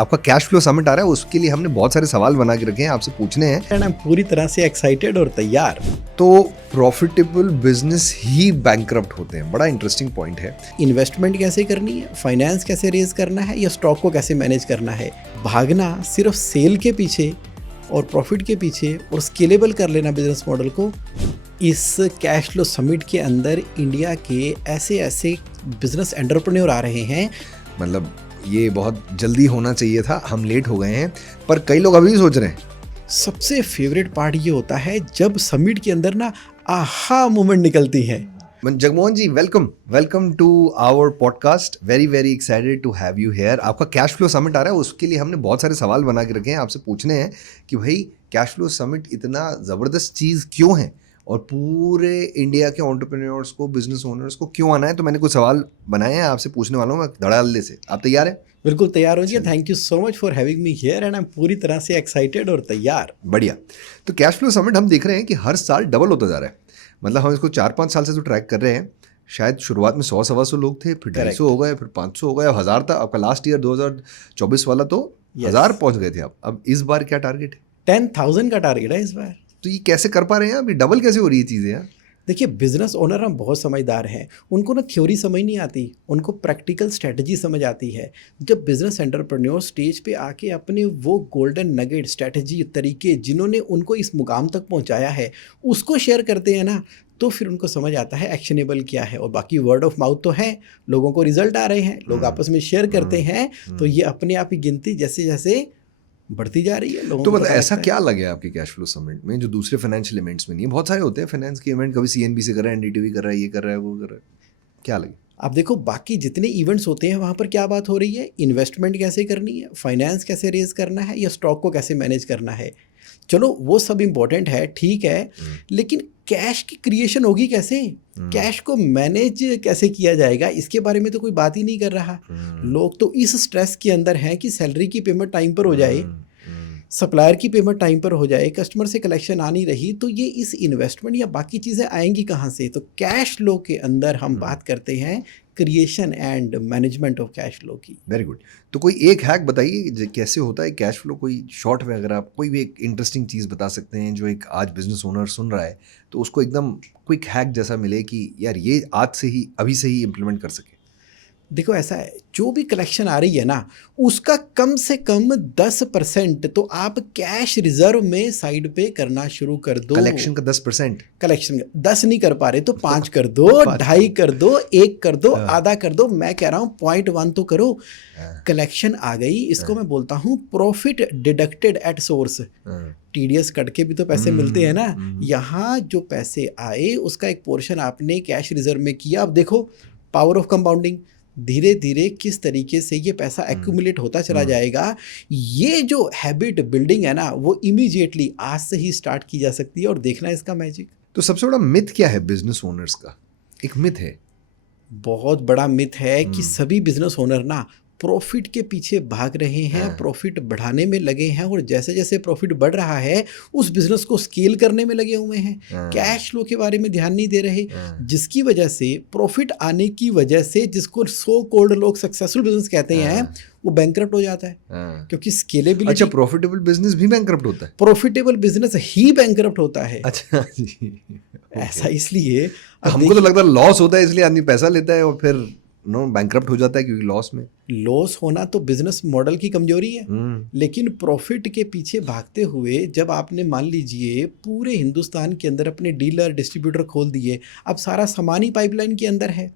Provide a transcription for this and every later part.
आपका cash flow summit आ रहा है, उसके लिए हमने बहुत सारे सवाल बना के रखे हैं, आपसे पूछने हैं। एंड I'm पूरी तरह से एक्साइटेड और तैयार। तो प्रॉफिटेबल बिजनेस ही बैंकरप्ट होते हैं, बड़ा इंटरेस्टिंग पॉइंट है। इन्वेस्टमेंट कैसे करनी है, फाइनेंस कैसे रेज करना है या स्टॉक को कैसे मैनेज करना है। भागना सिर्फ सेल के पीछे और प्रॉफिट के पीछे और स्केलेबल कर लेना बिजनेस मॉडल को। इस कैश फ्लो समिट के अंदर इंडिया के ऐसे ऐसे बिजनेस एंटरप्रेन्योर आ रहे हैं, मतलब ये बहुत जल्दी होना चाहिए था, हम लेट हो गए हैं, पर कई लोग अभी भी सोच रहे हैं। सबसे फेवरेट पार्ट ये होता है जब समिट के अंदर ना आहा मोमेंट निकलती है। Jagmohan ji, welcome to our podcast. Very very excited to have you here. आपका कैश फ्लो समिट आ रहा है, उसके लिए हमने बहुत सारे सवाल बना के रखे हैं, आपसे पूछने हैं कि भाई कैश फ्लो समिट इतना ज़बरदस्त चीज़ क्यों है और पूरे इंडिया के एंटरप्रेन्योर्स को, बिजनेस ओनर्स को क्यों आना है। तो मैंने कुछ सवाल बनाए हैं, आपसे पूछने वाला हूँ मैं धड़ाल्ले से। आप तैयार हैं? बिल्कुल तैयार हो जाइए। Thank you so much for having me here and I am पूरी तरह से एक्साइटेड और तैयार। बढ़िया। तो कैश फ्लो समिट हम देख रहे हैं कि हर साल डबल होता जा रहा है। मतलब हम इसको 4-5 साल से तो ट्रैक कर रहे हैं। शायद शुरुआत में 100-125 लोग थे, फिर 250 हो गए, फिर 500 हो गए, अब 1000 था। आपका लास्ट ईयर 2024 वाला तो 1000 पहुंच गए थे आप। अब इस बार क्या टारगेट है? 10,000 का टारगेट है इस बार। तो ये कैसे कर पा रहे हैं? अभी डबल कैसे हो रही है चीज़ें यार? देखिए, बिजनेस ओनर हम बहुत समझदार हैं, उनको ना थ्योरी समझ नहीं आती, उनको प्रैक्टिकल स्ट्रेटजी समझ आती है। जब बिजनेस एंटरप्रेन्योर स्टेज पे आके अपने वो गोल्डन नगेट स्ट्रेटजी तरीके जिन्होंने उनको इस मुकाम तक पहुंचाया है उसको शेयर करते हैं ना, तो फिर उनको समझ आता है एक्शनेबल क्या है। और बाकी वर्ड ऑफ माउथ तो है, लोगों को रिजल्ट आ रहे हैं, लोग आपस में शेयर करते हैं, तो ये अपने आप ही गिनती जैसे जैसे बढ़ती जा रही है। लोगों तो को मतलब पता ऐसा लगता है। क्या लगे आपके कैश फ्लो समिट में जो दूसरे फाइनेंशियल इवेंट्स में नहीं है? बहुत सारे होते हैं फाइनेंस के इवेंट, कभी सीएनबी से कर रहा है, एनडीटीवी कर रहा है, ये कर रहा है, वो कर रहा है, क्या लगे? आप देखो, बाकी जितने इवेंट्स होते हैं वहाँ पर क्या बात हो रही है, इन्वेस्टमेंट कैसे करनी है, फाइनेंस कैसे रेज करना है या स्टॉक को कैसे मैनेज करना है। चलो वो सब इम्पोर्टेंट है, ठीक है, लेकिन कैश की क्रिएशन होगी कैसे, कैश को मैनेज कैसे किया जाएगा, इसके बारे में तो कोई बात ही नहीं कर रहा। लोग तो इस स्ट्रेस के अंदर हैं कि सैलरी की पेमेंट टाइम पर हो जाए, सप्लायर की पेमेंट टाइम पर हो जाए, कस्टमर से कलेक्शन आ नहीं रही, तो ये इस इन्वेस्टमेंट या बाकी चीज़ें आएंगी कहाँ से। तो कैश फ्लो के अंदर हम बात करते हैं creation and management of cash flow की। Very good. तो कोई एक हैक बताइए कैसे होता है कैश फ्लो, कोई शॉर्ट में अगर आप कोई भी एक इंटरेस्टिंग चीज़ बता सकते हैं जो एक आज बिजनेस ओनर सुन रहा है तो उसको एकदम क्विक हैक जैसा मिले कि यार ये आज से ही, अभी से ही इम्प्लीमेंट कर सके। देखो, ऐसा है, जो भी कलेक्शन आ रही है ना उसका कम से कम 10% तो आप कैश रिजर्व में साइड पे करना शुरू कर दो। कलेक्शन का 10%? कलेक्शन का 10 नहीं कर पा रहे तो 5 कर दो, 2.5 कर दो, 1 कर दो, आधा कर दो। मैं कह रहा हूँ 0.1 तो करो। कलेक्शन आ गई, इसको मैं बोलता हूँ profit deducted at source. TDS cut के भी तो पैसे मिलते हैं ना। यहाँ जो पैसे आए उसका एक पोर्शन आपने कैश रिजर्व में किया। अब देखो पावर ऑफ कंपाउंडिंग, धीरे धीरे किस तरीके से ये पैसा एक्यूमुलेट होता चला जाएगा। ये जो हैबिट बिल्डिंग है ना वो इमीडिएटली आज से ही स्टार्ट की जा सकती है और देखना है इसका मैजिक। तो सबसे बड़ा मिथ क्या है बिजनेस ओनर्स का? एक मिथ है, बहुत बड़ा मिथ है कि सभी बिजनेस ओनर ना प्रॉफिट के पीछे भाग रहे हैं, प्रॉफिट बढ़ाने में लगे हैं और जैसे जैसे प्रॉफिट बढ़ रहा है उस बिजनेस को स्केल करने में लगे हुए हैं। कैश फ्लो के बारे में ध्यान नहीं दे रहे, जिसकी वजह से प्रॉफिट आने की वजह से जिसको सो कॉल्ड लोग सक्सेसफुल बिजनेस कहते हैं वो बैंकरप्ट हो जाता है, क्योंकि स्केलेबिलिटी। अच्छा, प्रॉफिटेबल बिजनेस भी बैंकरप्ट होता है? प्रॉफिटेबल बिजनेस ही बैंकरप्ट होता है। अच्छा जी। ऐसा इसलिए हमको तो लगता है लॉस होता है इसलिए आदमी पैसा लेता है और फिर बैंकरप्ट हो जाता है, क्योंकि लॉस में। लॉस होना तो बिजनेस मॉडल की कमजोरी है, लेकिन प्रॉफिट के पीछे भागते हुए जब आपने मान लीजिए पूरे हिंदुस्तान के अंदर अपने डीलर डिस्ट्रीब्यूटर खोल दिए, अब सारा सामान ही पाइपलाइन के अंदर है।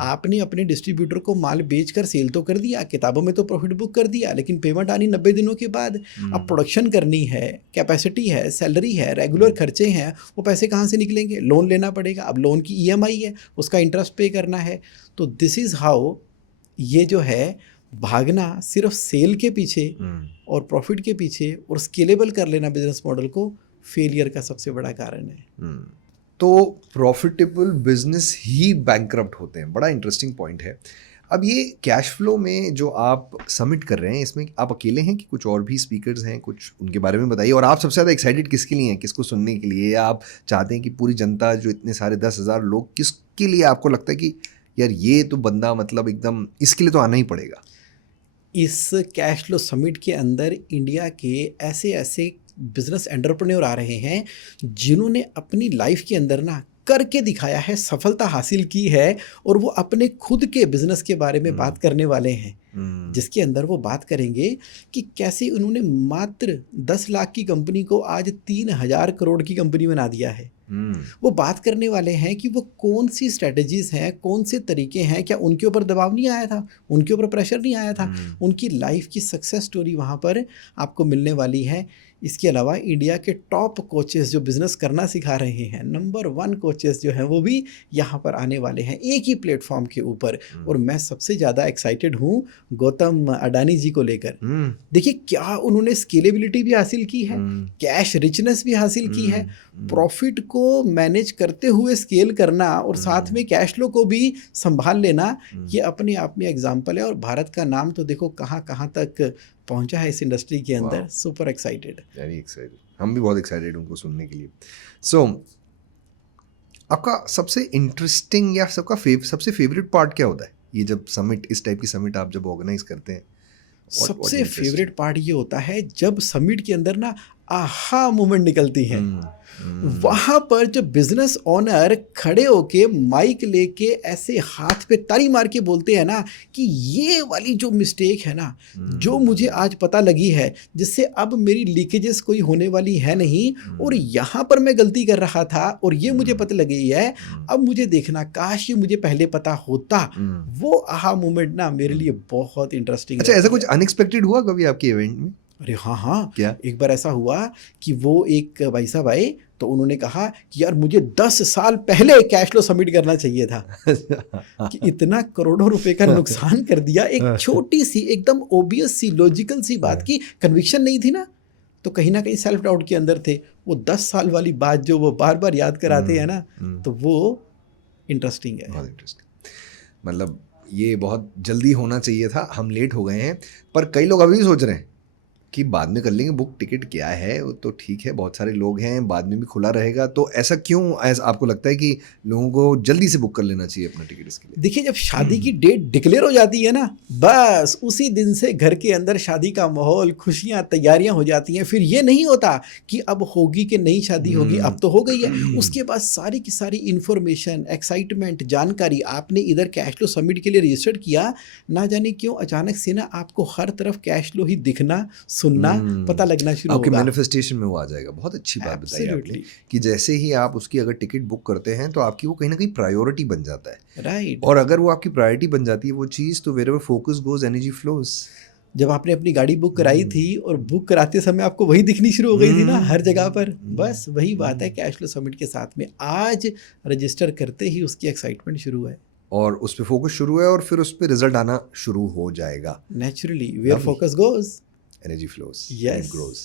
आपने अपने डिस्ट्रीब्यूटर को माल बेचकर सेल तो कर दिया, किताबों में तो प्रॉफिट बुक कर दिया, लेकिन पेमेंट आनी 90 दिनों के बाद। अब प्रोडक्शन करनी है, कैपेसिटी है, सैलरी है, रेगुलर खर्चे हैं, वो पैसे कहाँ से निकलेंगे? लोन लेना पड़ेगा। अब लोन की ईएमआई है, उसका इंटरेस्ट पे करना है। तो दिस इज़ हाउ ये जो है भागना सिर्फ सेल के पीछे और प्रॉफिट के पीछे और स्केलेबल कर लेना बिजनेस मॉडल को फेलियर का सबसे बड़ा कारण है। तो प्रॉफिटेबल बिजनेस ही बैंकरप्ट होते हैं, बड़ा इंटरेस्टिंग पॉइंट है। अब ये कैश फ्लो में जो आप सबमिट कर रहे हैं इसमें आप अकेले हैं कि कुछ और भी स्पीकर्स हैं? कुछ उनके बारे में बताइए। और आप सबसे ज़्यादा एक्साइटेड किसके लिए हैं, किसको सुनने के लिए? या आप चाहते हैं कि पूरी जनता जो इतने सारे 10,000 लोग, किसके लिए आपको लगता है कि यार ये तो बंदा मतलब एकदम इसके लिए तो आना ही पड़ेगा? इस कैश फ्लो समिट के अंदर इंडिया के ऐसे ऐसे बिजनेस एंटरप्रेन्योर आ रहे हैं जिन्होंने अपनी लाइफ के अंदर ना करके दिखाया है, सफलता हासिल की है, और वो अपने खुद के बिजनेस के बारे में बात करने वाले हैं, जिसके अंदर वो बात करेंगे कि कैसे उन्होंने मात्र 10 लाख की कंपनी को आज 3000 करोड़ की कंपनी बना दिया है। वो बात करने वाले हैं कि वो कौन सी स्ट्रेटजीज हैं, कौन से तरीके हैं, क्या उनके ऊपर दबाव नहीं आया था, उनके ऊपर प्रेशर नहीं आया था, उनकी लाइफ की सक्सेस स्टोरी वहाँ पर आपको मिलने वाली है। इसके अलावा इंडिया के टॉप कोचेस जो बिज़नेस करना सिखा रहे हैं, नंबर 1 कोचेस जो हैं वो भी यहाँ पर आने वाले हैं एक ही प्लेटफॉर्म के ऊपर। और मैं सबसे ज़्यादा एक्साइटेड हूँ गौतम अडानी जी को लेकर। देखिए क्या उन्होंने स्केलेबिलिटी भी हासिल की है, कैश रिचनेस भी हासिल की है, प्रॉफिट को मैनेज करते हुए स्केल करना और साथ में कैश फ्लो को भी संभाल लेना, ये अपने आप में एग्जाम्पल है। और भारत का नाम तो देखो कहाँ कहाँ तक पहुंचा है इस इंडस्ट्री के अंदर। सुपर एक्साइटेड, वेरी एक्साइटेड, हम भी बहुत एक्साइटेड उनको सुनने के लिए। सो आपका सबसे इंटरेस्टिंग या सबसे फेवरेट पार्ट क्या होता है ये जब समिट, इस टाइप की समिट आप जब ऑर्गेनाइज करते हैं? सबसे फेवरेट पार्ट ये होता है जब समिट के अंदर ना आहा मोमेंट निकलती है। वहाँ पर जो बिजनेस ओनर खड़े होके माइक लेके ऐसे हाथ पे ताली मार के बोलते हैं ना कि ये वाली जो मिस्टेक है ना, जो मुझे आज पता लगी है, जिससे अब मेरी लीकेजेस कोई होने वाली है नहीं, और यहाँ पर मैं गलती कर रहा था और ये मुझे पता लगी है, अब मुझे देखना, काश ये मुझे पहले पता होता। वो आहा मोमेंट ना मेरे लिए बहुत इंटरेस्टिंग। अच्छा, ऐसा कुछ अनएक्सपेक्टेड हुआ कभी आपके इवेंट में? अरे हाँ, क्या? एक बार ऐसा हुआ कि वो एक भाई साहब आए तो उन्होंने कहा कि यार मुझे 10 साल पहले कैश फ्लो सबमिट करना चाहिए था कि इतना करोड़ों रुपए का नुकसान कर दिया एक छोटी सी एकदम ओबियस सी लॉजिकल सी बात की कन्विक्शन नहीं थी ना, तो कहीं ना कहीं सेल्फ डाउट के अंदर थे। वो 10 साल वाली बात जो वो बार बार याद कराते हैं ना, तो वो इंटरेस्टिंग है। बहुत इंटरेस्टिंग, मतलब ये बहुत जल्दी होना चाहिए था, हम लेट हो गए हैं। पर कई लोग अभी भी सोच रहे हैं कि बाद में कर लेंगे, बुक टिकट क्या है, वो तो ठीक है, बहुत सारे लोग हैं, बाद में भी खुला रहेगा। तो ऐसा क्यों ऐसा आपको लगता है कि लोगों को जल्दी से बुक कर लेना चाहिए अपना टिकट इसके लिए? देखिए, जब शादी की डेट डिक्लेयर हो जाती है ना, बस उसी दिन से घर के अंदर शादी का माहौल, खुशियां, तैयारियां हो जाती हैं। फिर ये नहीं होता कि अब होगी कि नहीं शादी होगी, अब तो हो गई है। उसके बाद सारी की सारी इंफॉर्मेशन, एक्साइटमेंट, जानकारी, आपने इधर कैश फ्लो समिट के लिए रजिस्टर किया, ना जाने क्यों अचानक से ना आपको हर तरफ कैश फ्लो ही दिखना, सुनना, पता लगना शुरू होगा। आपके मैनिफेस्टेशन में वो आ जाएगा। बहुत अच्छी बात बताई आपने कि जैसे ही आप उसकी अगर टिकट बुक करते हैं तो आपकी वो कहीं ना कहीं प्रायोरिटी बन जाता है। राइट। और अगर वो आपकी प्रायोरिटी बन जाती है वो चीज़, तो wherever focus goes energy flows. जब आपने अपनी गाड़ी बुक कराई थी और बुक कराते समय आपको वही दिखनी शुरू हो गई थी ना हर जगह पर, बस वही बात है कैश फ्लो समिट के साथ में। आज रजिस्टर करते ही उसकी एक्साइटमेंट शुरू है और उस पर फोकस शुरू है और फिर उस पर रिजल्ट आना शुरू हो जाएगा। Naturally, where focus goes energy flows, Yes. It grows.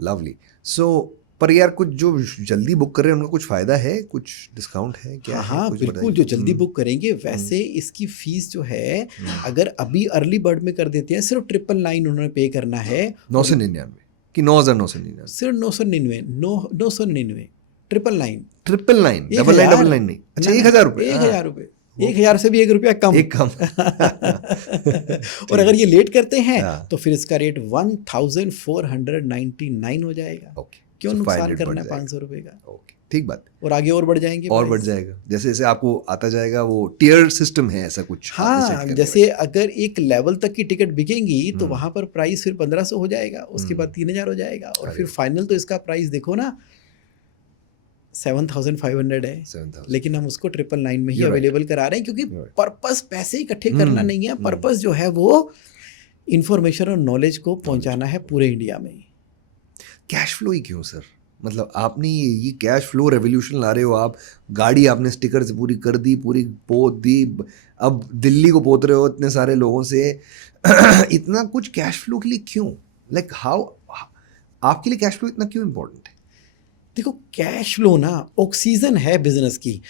Lovely. So पर यार कुछ जो जल्दी बुक कर रहे हैं उनका कुछ फायदा है, कुछ डिस्काउंट है क्या? हाँ, कुछ बिल्कुल। बताइए। जो जल्दी बुक करेंगे वैसे इसकी फीस जो है, अगर अभी अर्ली बर्ड में कर देते हैं, सिर्फ 999 उन्होंने पे करना है। 999 कि 9,999? सिर्फ 999, 999, 999, 999, 999 नहीं, अच्छा 1,000 रुपये। 1,000 रुपये, 1,000 से भी 1 रुपया कम। एक कम। और अगर ये लेट करते हैं तो फिर इसका रेट 1,499 हो जाएगा। ओके, क्यों so नुकसान 500 करना बढ़ है जाएगा। 500 रुपये का? ओके, ठीक बात। और आगे और बढ़ जाएंगे, और price। बढ़ जाएगा जैसे जैसे आपको आता जाएगा, वो टियर सिस्टम है ऐसा कुछ। हाँ, जैसे अगर एक लेवल तक की टिकट बिकेंगी तो वहां पर प्राइस फिर 1,500 हो जाएगा, उसके बाद 3,000 हो जाएगा, और फिर फाइनल तो इसका प्राइस देखो ना 7,500 है, 7,000। लेकिन हम उसको 999 में ही You're right. अवेलेबल करा रहे हैं, क्योंकि You're right. पर्पस पैसे इकट्ठे करना नहीं है, पर्पस जो है वो इंफॉर्मेशन और नॉलेज को पहुंचाना है पूरे इंडिया में। कैश फ्लो ही क्यों सर? मतलब आपने ये कैश फ्लो रेवोल्यूशन ला रहे हो आप। गाड़ी आपने स्टिकर से पूरी कर दी, पूरी पोत दी, अब दिल्ली को पोत रहे हो इतने सारे लोगों से। इतना कुछ कैश फ्लो के लिए क्यों? लाइक हाउ आपके लिए कैश फ्लो इतना क्यों इम्पोर्टेंट है? देखो, कैश फ्लो ना ऑक्सीजन है बिजनेस की।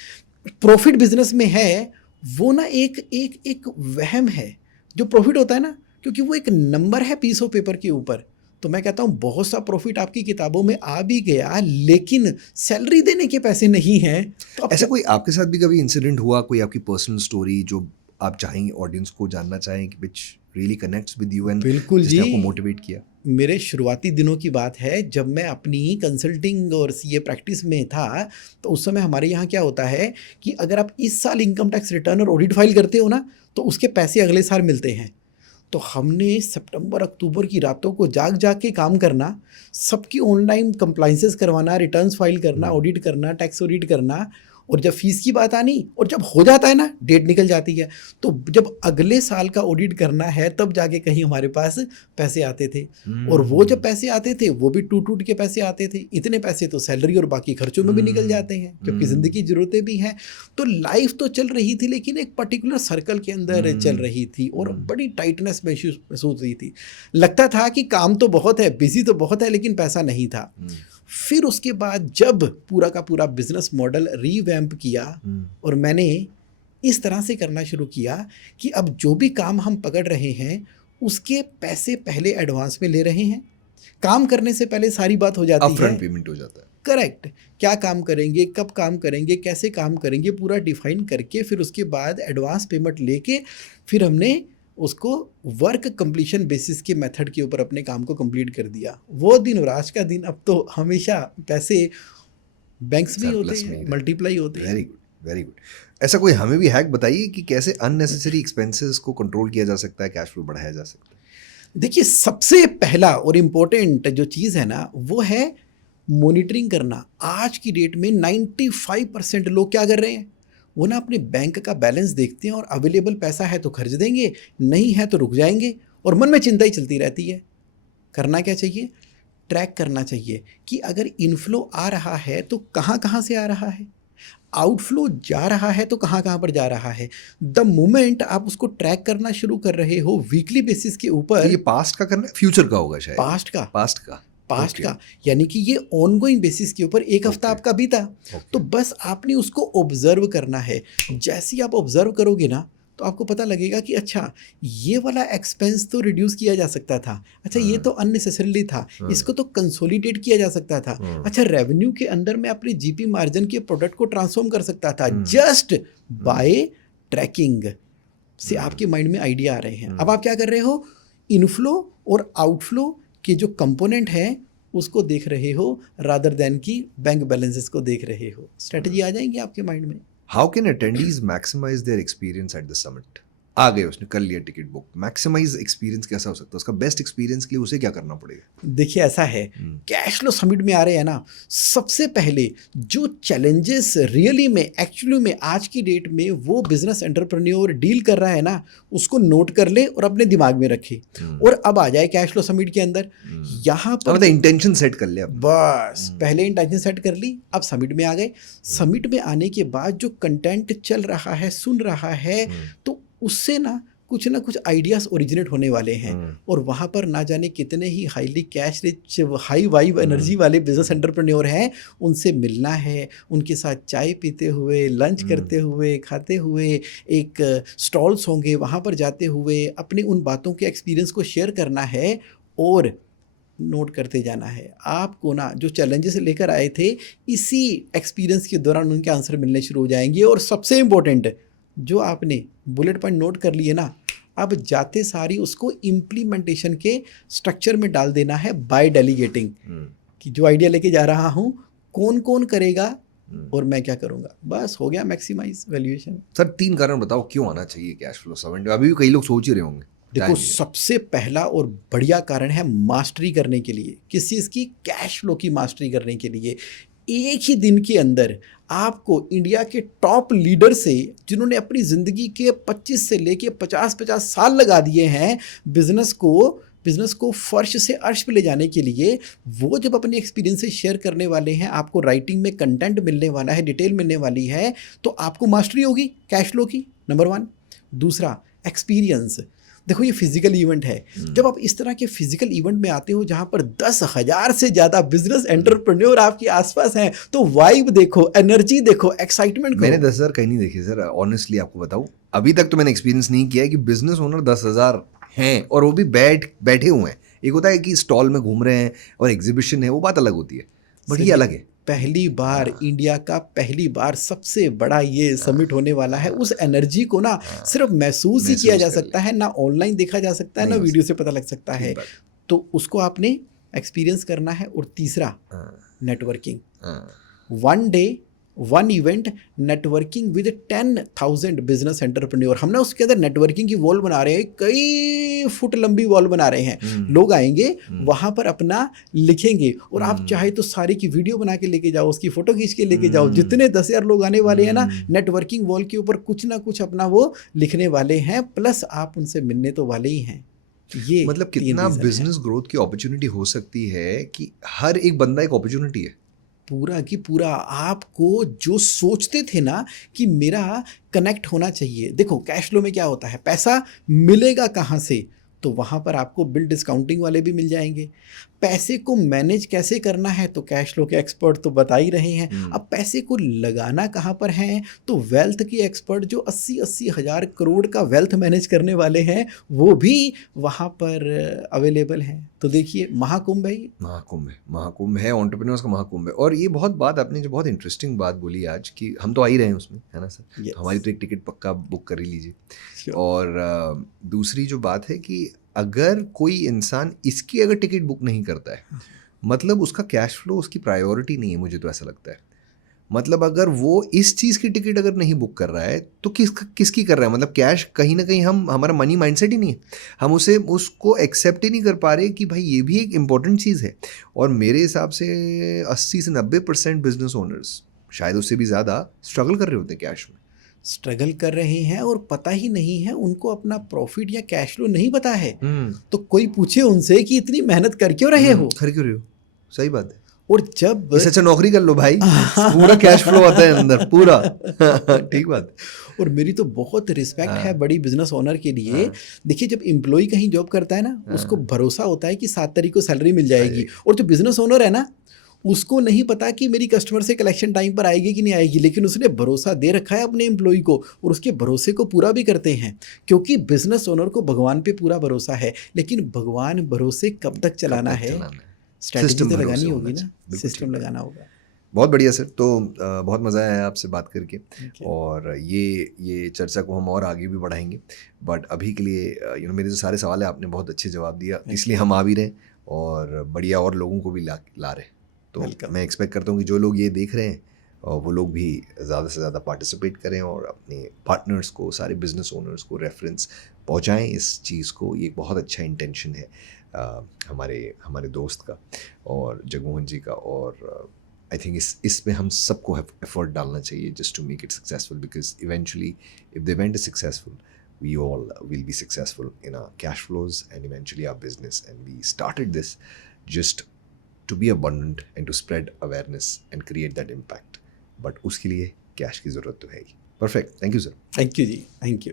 प्रॉफिट बिजनेस में है वो ना एक एक एक वहम है। जो प्रॉफिट होता है ना, क्योंकि वो एक नंबर है पीस ऑफ पेपर के ऊपर, तो मैं कहता हूँ बहुत सा प्रॉफिट आपकी किताबों में आ भी गया, लेकिन सैलरी देने के पैसे नहीं हैं। तो ऐसा कोई आपके साथ भी कभी इंसिडेंट हुआ, कोई आपकी पर्सनल स्टोरी जो आप चाहेंगे ऑडियंस को जानना चाहें कि which really connects with you and बिल्कुल जिसने आपको जी। मोटिवेट किया? मेरे शुरुआती दिनों की बात है, जब मैं अपनी कंसल्टिंग और सीए प्रैक्टिस में था, तो उस समय हमारे यहाँ क्या होता है कि अगर आप इस साल इनकम टैक्स रिटर्न और ऑडिट फाइल करते हो ना, तो उसके पैसे अगले साल मिलते हैं। तो हमने सितंबर अक्टूबर की रातों को जाग जाग के काम करना, सबकी ऑनलाइन कंप्लाइंसेस करवाना, रिटर्न्स फाइल करना, ऑडिट करना, टैक्स ऑडिट करना, और जब फीस की बात आनी और जब हो जाता है ना, डेट निकल जाती है, तो जब अगले साल का ऑडिट करना है तब जाके कहीं हमारे पास पैसे आते थे। और वो जब पैसे आते थे वो भी टूट टूट के पैसे आते थे। इतने पैसे तो सैलरी और बाकी खर्चों में भी निकल जाते हैं, जबकि ज़िंदगी की ज़रूरतें भी हैं। तो लाइफ तो चल रही थी, लेकिन एक पर्टिकुलर सर्कल के अंदर चल रही थी और बड़ी टाइटनेस महसूस हुई थी। लगता था कि काम तो बहुत है, बिजी तो बहुत है, लेकिन पैसा नहीं था। फिर उसके बाद जब पूरा का पूरा बिजनेस मॉडल रीवैम्प किया और मैंने इस तरह से करना शुरू किया कि अब जो भी काम हम पकड़ रहे हैं उसके पैसे पहले एडवांस में ले रहे हैं। काम करने से पहले सारी बात हो जाती है, अपफ्रंट पेमेंट हो जाता है। करेक्ट। क्या काम करेंगे, कब काम करेंगे, कैसे काम करेंगे, पूरा डिफाइन करके फिर उसके बाद एडवांस पेमेंट लेके फिर हमने उसको वर्क कंप्लीशन बेसिस के मेथड के ऊपर अपने काम को कंप्लीट कर दिया। वो दिन और आज का दिन, अब तो हमेशा पैसे बैंक्स में होते हैं, मल्टीप्लाई होते हैं। Very good, very good. ऐसा कोई हमें भी हैक बताइए कि कैसे अननेसेसरी एक्सपेंसेस को कंट्रोल किया जा सकता है, कैश फ्लो बढ़ाया जा सकता है? देखिए, सबसे पहला और इम्पोर्टेंट जो चीज़ है ना, वो है मॉनिटरिंग करना। आज की डेट में 95% लोग क्या कर रहे हैं, वो ना अपने बैंक का बैलेंस देखते हैं और अवेलेबल पैसा है तो खर्च देंगे, नहीं है तो रुक जाएंगे, और मन में चिंता ही चलती रहती है। करना क्या चाहिए, ट्रैक करना चाहिए कि अगर इनफ्लो आ रहा है तो कहाँ कहाँ से आ रहा है, आउटफ्लो जा रहा है तो कहाँ कहाँ पर जा रहा है। द मोमेंट आप उसको ट्रैक करना शुरू कर रहे हो वीकली बेसिस के तो ऊपर, ये पास्ट का करना है, फ्यूचर का होगा शायद? पास्ट का, यानी कि ये ऑनगोइंग बेसिस के ऊपर एक हफ्ता आपका बीता, तो बस आपने उसको ऑब्जर्व करना है। जैसे ही आप ऑब्जर्व करोगे ना, तो आपको पता लगेगा कि अच्छा, ये वाला एक्सपेंस तो रिड्यूस किया जा सकता था, अच्छा ये तो अननेसेसरीली था, इसको तो कंसोलिडेट किया जा सकता था, अच्छा रेवेन्यू के अंदर मैं अपने जीपी मार्जिन के प्रोडक्ट को ट्रांसफॉर्म कर सकता था, जस्ट बाय ट्रैकिंग से आपके माइंड में आइडिया आ रहे हैं। अब आप क्या कर रहे हो, इनफ्लो और आउटफ्लो के जो कंपोनेंट हैं उसको देख रहे हो, रादर देन कि बैंक बैलेंसेस को देख रहे हो। स्ट्रेटजी आ जाएंगी आपके माइंड में। How can attendees maximize their experience at the summit? आ गए, उसने कर लिया टिकट बुक, मैक्सिमाइज एक्सपीरियंस कैसा हो सकता है, उसका बेस्ट एक्सपीरियंस के लिए उसे क्या करना पड़ेगा? देखिए, ऐसा है, कैश फ्लो समिट में आ रहे हैं ना, सबसे पहले जो चैलेंजेस रियली में एक्चुअली में आज की डेट में वो बिजनेस एंटरप्रेन्योर डील कर रहा है ना, उसको नोट कर ले और अपने दिमाग में रखे, और अब आ जाए कैश फ्लो समिट के अंदर। यहाँ पर मतलब इंटेंशन सेट कर लिया, बस पहले इंटेंशन सेट कर ली, अब समिट में आ गए। समिट में आने के बाद जो कंटेंट चल रहा है, सुन रहा है, तो उससे ना कुछ आइडियाज़ ओरिजिनेट होने वाले हैं, और वहाँ पर ना जाने कितने ही highly cash rich, high vibe energy वाले बिजनेस एंटरप्रेन्योर हैं। उनसे मिलना है, उनके साथ चाय पीते हुए, लंच करते हुए, खाते हुए, एक स्टॉल्स होंगे वहाँ पर जाते हुए अपनी उन बातों के एक्सपीरियंस को शेयर करना है, और नोट करते जाना है। आपको ना जो चैलेंजेस लेकर आए थे, इसी एक्सपीरियंस के दौरान उनके आंसर मिलने शुरू हो जाएंगे। और सबसे इम्पोर्टेंट, जो आपने बुलेट पॉइंट नोट कर लिए ना, अब जाते सारी उसको इम्प्लीमेंटेशन के स्ट्रक्चर में डाल देना है बाय डेलीगेटिंग, कि जो आइडिया लेके जा रहा हूँ कौन कौन करेगा और मैं क्या करूँगा। बस हो गया मैक्सिमाइज वैल्यूएशन। सर 3 कारण बताओ क्यों आना चाहिए कैश फ्लो समिट? अभी भी कई लोग सोच ही रहे होंगे। देखो, सबसे पहला और बढ़िया कारण है मास्टरी करने के लिए, किस चीज़ की, कैश फ्लो की मास्टरी करने के लिए। एक ही दिन के अंदर आपको इंडिया के टॉप लीडर से, जिन्होंने अपनी ज़िंदगी के 25 से लेके 50-50 साल लगा दिए हैं बिजनेस को फर्श से अर्श पे ले जाने के लिए, वो जब अपने एक्सपीरियंस से शेयर करने वाले हैं, आपको राइटिंग में कंटेंट मिलने वाला है, डिटेल मिलने वाली है, तो आपको मास्टरी होगी कैश फ्लो की, नंबर 1। दूसरा, एक्सपीरियंस। देखो, ये फिजिकल इवेंट है। जब आप इस तरह के फिजिकल इवेंट में आते हो जहां पर 10,000 से ज़्यादा बिजनेस एंटरप्रेन्योर आपके आसपास हैं, तो वाइब देखो, एनर्जी देखो, एक्साइटमेंट। मैंने 10,000 कहीं नहीं देखे सर, ऑनेस्टली आपको बताऊं, अभी तक तो मैंने एक्सपीरियंस नहीं किया है कि बिजनेस ओनर 10,000 हैं और वो भी बैठे हुए हैं। एक होता है कि स्टॉल में घूम रहे हैं और एग्जीबिशन है, वो बात अलग होती है। बट ये अलग है। पहली बार हाँ। इंडिया का पहली बार सबसे बड़ा ये समिट होने वाला है। उस एनर्जी को ना हाँ। सिर्फ महसूस ही किया महसूस जा कर सकता है, ना ऑनलाइन देखा जा सकता है, ना नहीं हो वीडियो से पता लग सकता ठीक है। बात। तो उसको आपने एक्सपीरियंस करना है। और तीसरा, हाँ, नेटवर्किंग। हाँ, one day, one event, networking with 10,000 business entrepreneur. हम ना उसके अंदर नेटवर्किंग की वॉल बना रहे हैं, कई फुट लंबी वॉल बना रहे हैं। लोग आएंगे, वहां पर अपना लिखेंगे, और आप चाहे तो सारी की वीडियो बना के लेके जाओ, उसकी फोटो खींच के लेके जाओ। जितने 10,000 लोग आने वाले हैं ना, नेटवर्किंग वॉल के ऊपर कुछ ना कुछ अपना वो लिखने वाले हैं, प्लस आप उनसे मिलने तो वाले ही हैं। ये मतलब तीन कितना reason बिजनेस हैं। ग्रोथ की अपॉर्चुनिटी हो सकती है कि हर एक बंदा एक अपॉर्चुनिटी है। पूरा की पूरा आपको जो सोचते थे ना कि मेरा कनेक्ट होना चाहिए। देखो कैश फ्लो में क्या होता है, पैसा मिलेगा कहाँ से, तो वहाँ पर आपको बिल डिस्काउंटिंग वाले भी मिल जाएंगे। पैसे को मैनेज कैसे करना है, तो कैश फ्लो के एक्सपर्ट तो बता ही रहे हैं। अब पैसे को लगाना कहाँ पर है, तो वेल्थ के एक्सपर्ट जो 80-80 हज़ार करोड़ का वेल्थ मैनेज करने वाले हैं, वो भी वहाँ पर अवेलेबल हैं। तो देखिए महाकुंभ है ये। महाकुंभ है, एंटरप्रेन्योर्स का महाकुंभ है। और ये बहुत बात आपने जो बहुत इंटरेस्टिंग बात बोली आज, कि हम तो आ ही रहे हैं उसमें, है ना सर? Yes. तो हमारी तो एक टिकट पक्का बुक कर ही लीजिए। Sure. और दूसरी जो बात है कि अगर कोई इंसान इसकी अगर टिकट बुक नहीं करता है, मतलब उसका कैश फ्लो उसकी प्रायोरिटी नहीं है, मुझे तो ऐसा लगता है। मतलब अगर वो इस चीज़ की टिकट अगर नहीं बुक कर रहा है, तो किसकी कर रहा है? मतलब कैश कहीं ना कहीं हमारा मनी माइंडसेट ही नहीं है, हम उसको एक्सेप्ट ही नहीं कर पा रहे कि भाई ये भी एक इम्पॉर्टेंट चीज़ है। और मेरे हिसाब से 80 से 90% बिजनेस ओनर्स, शायद उससे भी ज़्यादा, स्ट्रगल कर रहे होते हैं कैश में। स्ट्रगल कर रहे हैं और पता ही नहीं है उनको, अपना प्रॉफिट या कैश फ्लो नहीं पता है। तो कोई पूछे उनसे कि इतनी मेहनत कर क्यों रहे हो, कर क्यों रहे हो? सही बात है। और जब इससे अच्छा नौकरी कर लो भाई, पूरा कैश फ्लो आता है अंदर पूरा। ठीक बात। और मेरी तो बहुत रिस्पेक्ट है बड़ी बिजनेस ओनर के लिए। हाँ। देखिए जब एम्प्लॉय कहीं जॉब करता है ना, उसको भरोसा होता है कि 7 तारीख को सैलरी मिल जाएगी। और जो बिजनेस ओनर है ना, उसको नहीं पता कि मेरी कस्टमर से कलेक्शन टाइम पर आएगी कि नहीं आएगी, लेकिन उसने भरोसा दे रखा है अपने एम्प्लॉय को, और उसके भरोसे को पूरा भी करते हैं। क्योंकि बिजनेस ओनर को भगवान पे पूरा भरोसा है, लेकिन भगवान भरोसे कब तक चलाना है, स्ट्रैटेजी तो लगानी होगी ना, सिस्टम लगाना होगा। बहुत बढ़िया सर। तो बहुत मज़ा आया आपसे बात करके, और ये चर्चा को हम और आगे भी बढ़ाएंगे। बट अभी के लिए मेरे जो सारे सवाल हैं आपने बहुत अच्छे जवाब दिया, इसलिए हम आ भी रहे हैं और बढ़िया और लोगों को भी ला रहे हैं। तो मैं एक्सपेक्ट करता हूँ कि जो लोग ये देख रहे हैं वो लोग भी ज़्यादा से ज़्यादा पार्टिसिपेट करें और अपने पार्टनर्स को, सारे बिजनेस ओनर्स को रेफरेंस पहुँचाएँ इस चीज़ को। ये बहुत अच्छा इंटेंशन है हमारे दोस्त का और जगमोहन जी का। और आई थिंक इसमें हम सबको एफर्ट डालना चाहिए just to make it successful, because eventually if the event is successful, we all will be successful in our cash flows and eventually our business. And we started this just to be abundant and to spread awareness and create that impact. But uske liye cash की ज़रूरत तो है ही। Perfect. Thank you, sir. Thank you जी, thank you.